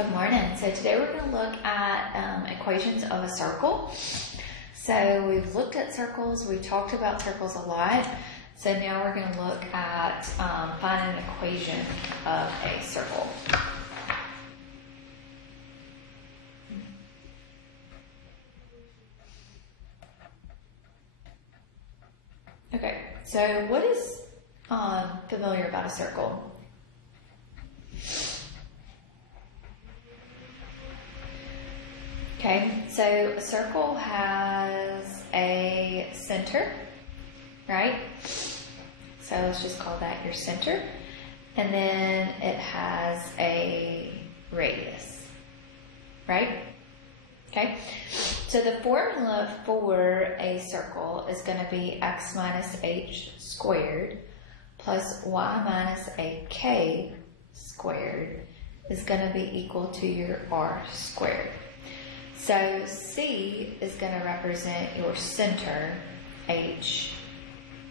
Good morning. So today we're going to look at equations of a circle. So we've looked at circles, we've talked about circles a lot. So now we're going to look at finding an equation of a circle. Okay, so what is familiar about a circle? Okay, so a circle has a center, right? So let's just call that your center. And then it has a radius, right? Okay, so the formula for a circle is going to be x minus h squared plus y minus a k squared is going to be equal to your r squared. So C is going to represent your center, H,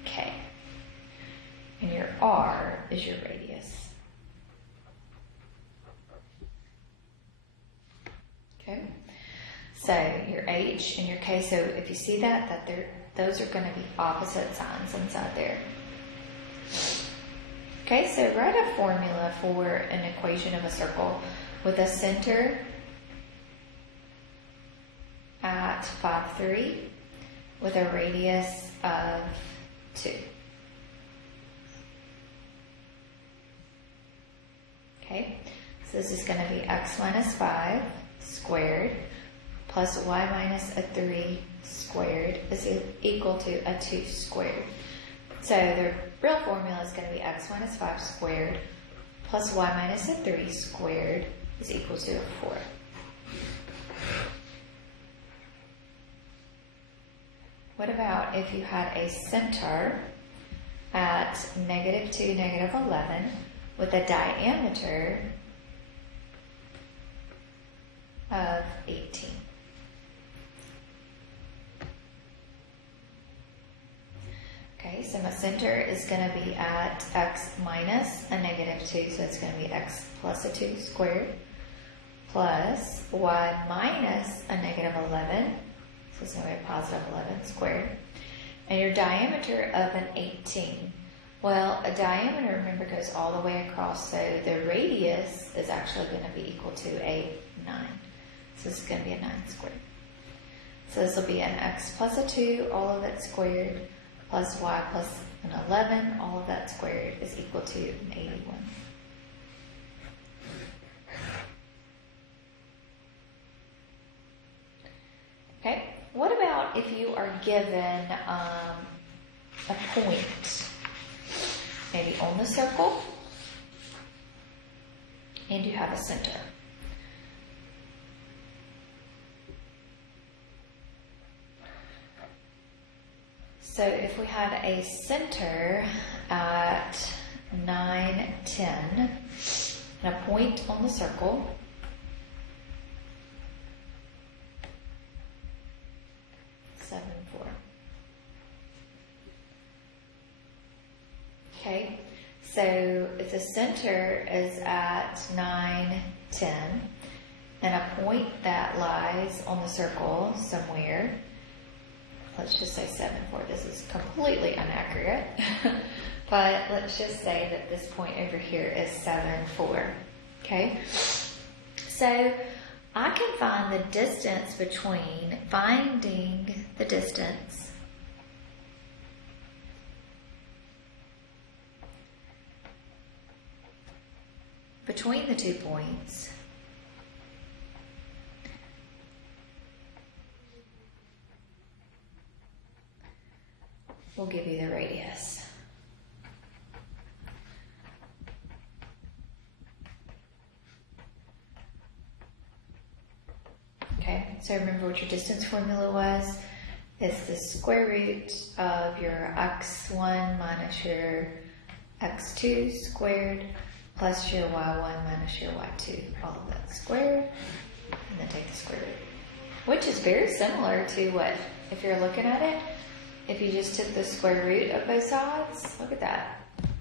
K. And your R is your radius. Okay. So your H and your K, so if you see that those are going to be opposite signs inside there. Okay, so write a formula for an equation of a circle with a center at 5, 3 with a radius of 2. Okay, so this is going to be x minus 5 squared plus y minus a 3 squared is equal to a 2 squared. So the real formula is going to be x minus 5 squared plus y minus a 3 squared is equal to a 4. What about if you had a center at -2, -11 with a diameter of 18? Okay, so my center is going to be at x minus a -2, so it's going to be x plus a 2 squared plus y minus a -11. So it's going to be a positive 11 squared. And your diameter of an 18. Well, a diameter, remember, goes all the way across. So the radius is actually going to be equal to a 9. So this is going to be a 9 squared. So this will be an x plus a 2, all of that squared, plus y plus an 11, all of that squared is equal to an 81. Okay. What about if you are given a point, maybe on the circle, and you have a center? So if we had a center at 9, 10, and a point on the circle, okay, so if the center is at 9, 10, and a point that lies on the circle somewhere, let's just say 7, 4, this is completely inaccurate, but let's just say that this point over here is 7, 4, okay? So I can find the distance between finding the distance between the 2 points will give you the radius. Okay, so remember what your distance formula was. It's the square root of your x1 minus your x2 squared plus your y1 minus your y2, all of that squared, and then take the square root. Which is very similar to what, if you're looking at it, if you just took the square root of both sides, look at that.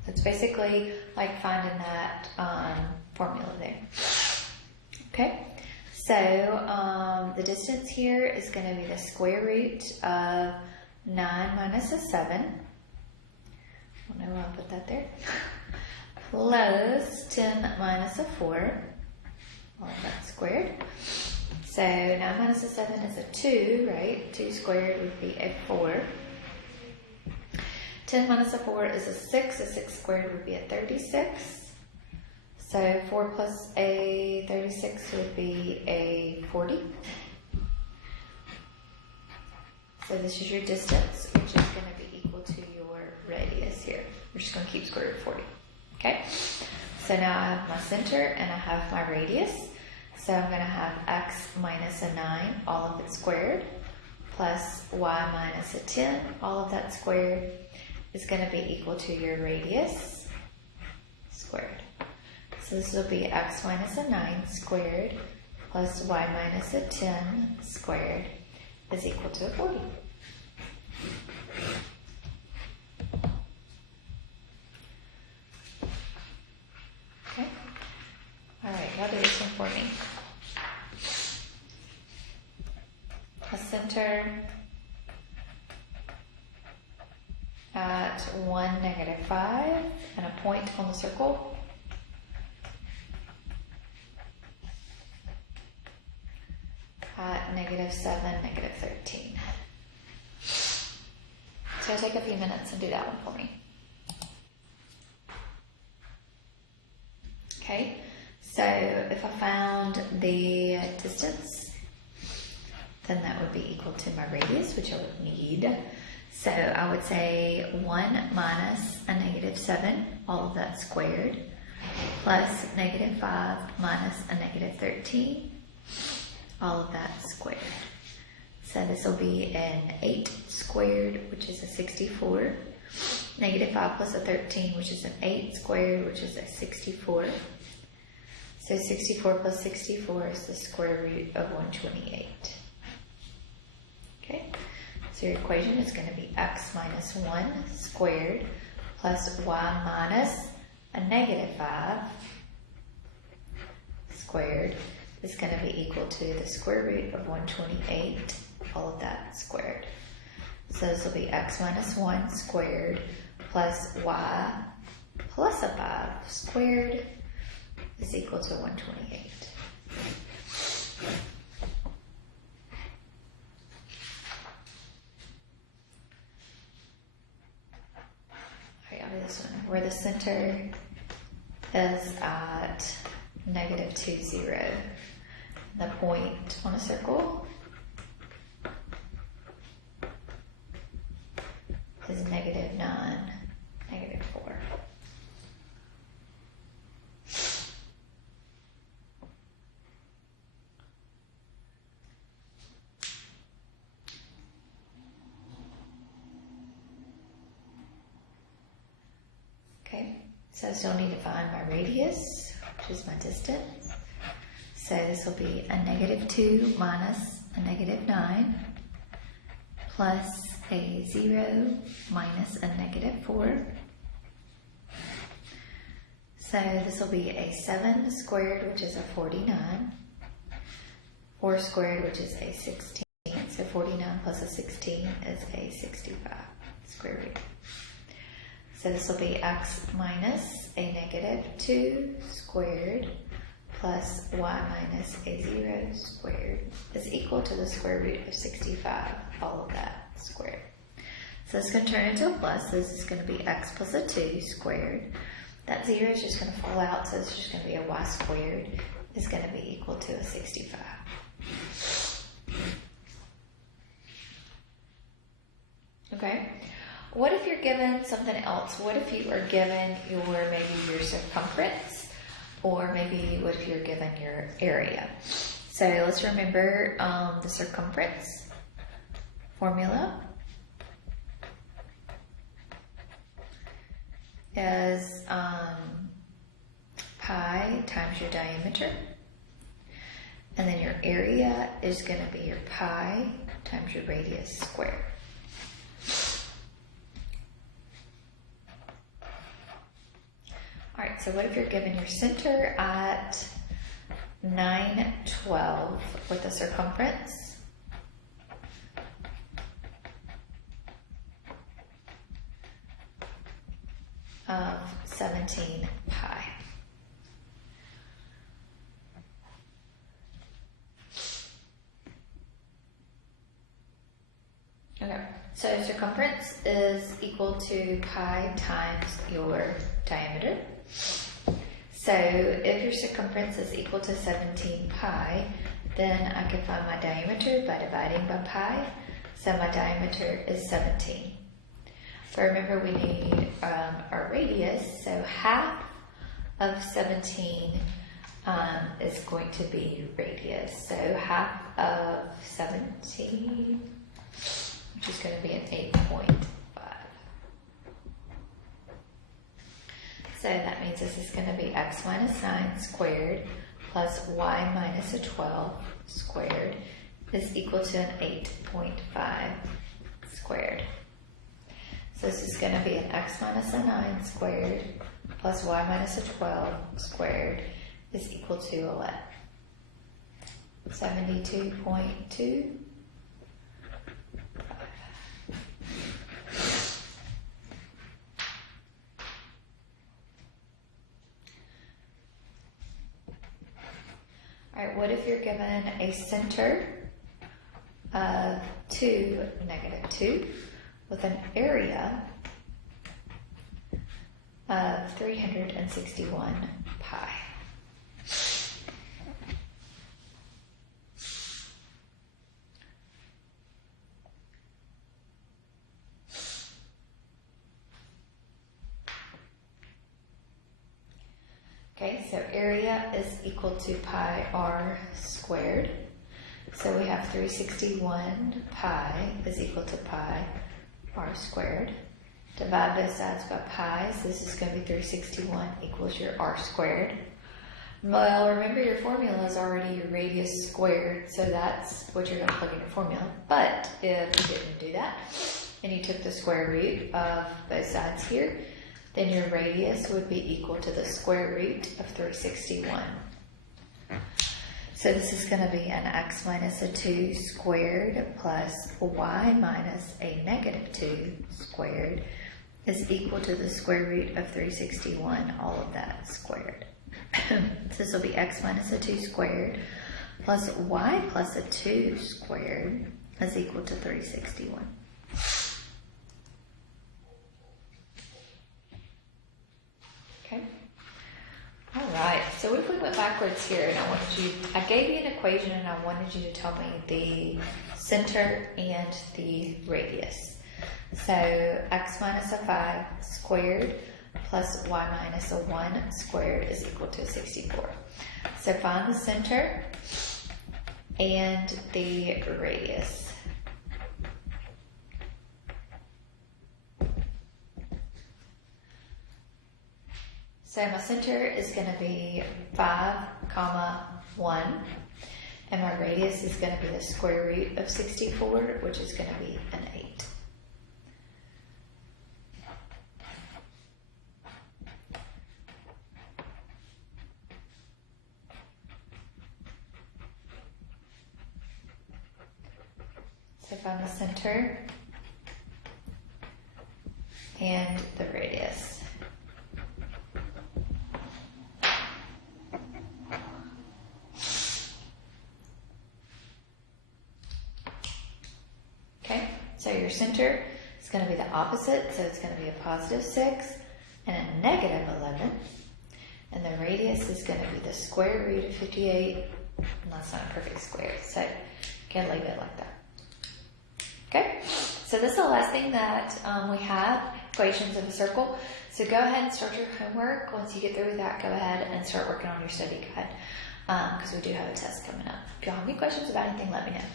It's basically like finding that formula there. Okay, so the distance here is going to be the square root of 9 minus a 7. I don't know why I put that there. Plus 10 minus a 4. All that squared. So 9 minus a 7 is a 2, right? 2 squared would be a 4. 10 minus a 4 is a 6. A 6 squared would be a 36. So 4 plus a 36 would be a 40. So this is your distance, which is going to be equal to your radius here. We're just going to keep square root of 40. Okay? So now I have my center and I have my radius. So I'm going to have x minus a 9, all of it squared, plus y minus a 10, all of that squared, is going to be equal to your radius squared. So this will be x minus a 9 squared plus y minus a 10 squared is equal to a 40. Okay. All right, now do this one for me. A center at 1, negative 5, and a point on the circle. At negative 7, negative 13. So take a few minutes and do that one for me. Okay, so if I found the distance, then that would be equal to my radius, which I would need. So I would say 1 minus a negative 7, all of that squared, plus negative 5 minus a negative 13, all of that squared. So this will be an 8 squared, which is a 64. Negative 5 plus a 13, which is an 8 squared, which is a 64. So 64 plus 64 is the square root of 128. Okay, so your equation is going to be x minus 1 squared plus y minus a negative 5 squared is going to be equal to the square root of 128, all of that squared. So this will be x minus 1 squared plus y plus a 5 squared is equal to 128. Alright, I'll do this one. Where the center is at negative 2, 0. The point on a circle is negative 9, negative 4. Okay, so I still need to find my radius, which is my distance. So this will be a negative 2 minus a negative 9 plus a 0 minus a negative 4. So this will be a 7 squared, which is a 49. 4 squared, which is a 16. So 49 plus a 16 is a 65 square root. So this will be x minus a negative 2 squared plus y minus a 0 squared is equal to the square root of 65, all of that squared. So it's going to turn into a plus. This is going to be x plus a 2 squared. That 0 is just going to fall out, so it's just going to be a y squared is going to be equal to a 65. Okay. What if you're given something else? What if you are given maybe your circumference, or maybe what if you're given your area? So let's remember the circumference formula is pi times your diameter, and then your area is going to be your pi times your radius squared. Alright, so what if you're given your center at 9/12 with a circumference of 17 pi. Okay, so circumference is equal to pi times your diameter. So if your circumference is equal to 17 pi, then I can find my diameter by dividing by pi. So my diameter is 17. But remember, we need our radius, so half of 17 is going to be radius. So half of 17, which is going to be an 8.5. So that means this is going to be x minus 9 squared plus y minus a 12 squared is equal to an 8.5 squared. So this is going to be an x minus a 9 squared plus y minus a 12 squared is equal to what? 72.2. All right, what if you're given a center of 2, -2, with an area of 361 pi? Okay, so area is equal to pi r squared. So we have 361 pi is equal to pi r squared. Divide both sides by pi, so this is going to be 361 equals your r squared. Well, remember your formula is already your radius squared, so that's what you're going to plug in your formula. But if you didn't do that, and you took the square root of both sides here, then your radius would be equal to the square root of 361. So this is going to be an x minus a 2 squared plus y minus a -2 squared is equal to the square root of 361, all of that squared. So this will be x minus a 2 squared plus y plus a 2 squared is equal to 361. Okay. All right. So what if we went backwards here and I gave you an equation and I wanted you to tell me the center and the radius. So x minus a 5 squared plus y minus a 1 squared is equal to 64. So find the center and the radius. So my center is going to be 5, 1, and my radius is going to be the square root of 64, which is going to be an 8. So find the center and the radius. So your center is going to be the opposite, so it's going to be a positive 6 and a negative 11. And the radius is going to be the square root of 58, and that's not a perfect square, so you can leave it like that. Okay, so this is the last thing that we have, equations of a circle. So go ahead and start your homework. Once you get through with that, go ahead and start working on your study guide, because we do have a test coming up. If y'all have any questions about anything, let me know.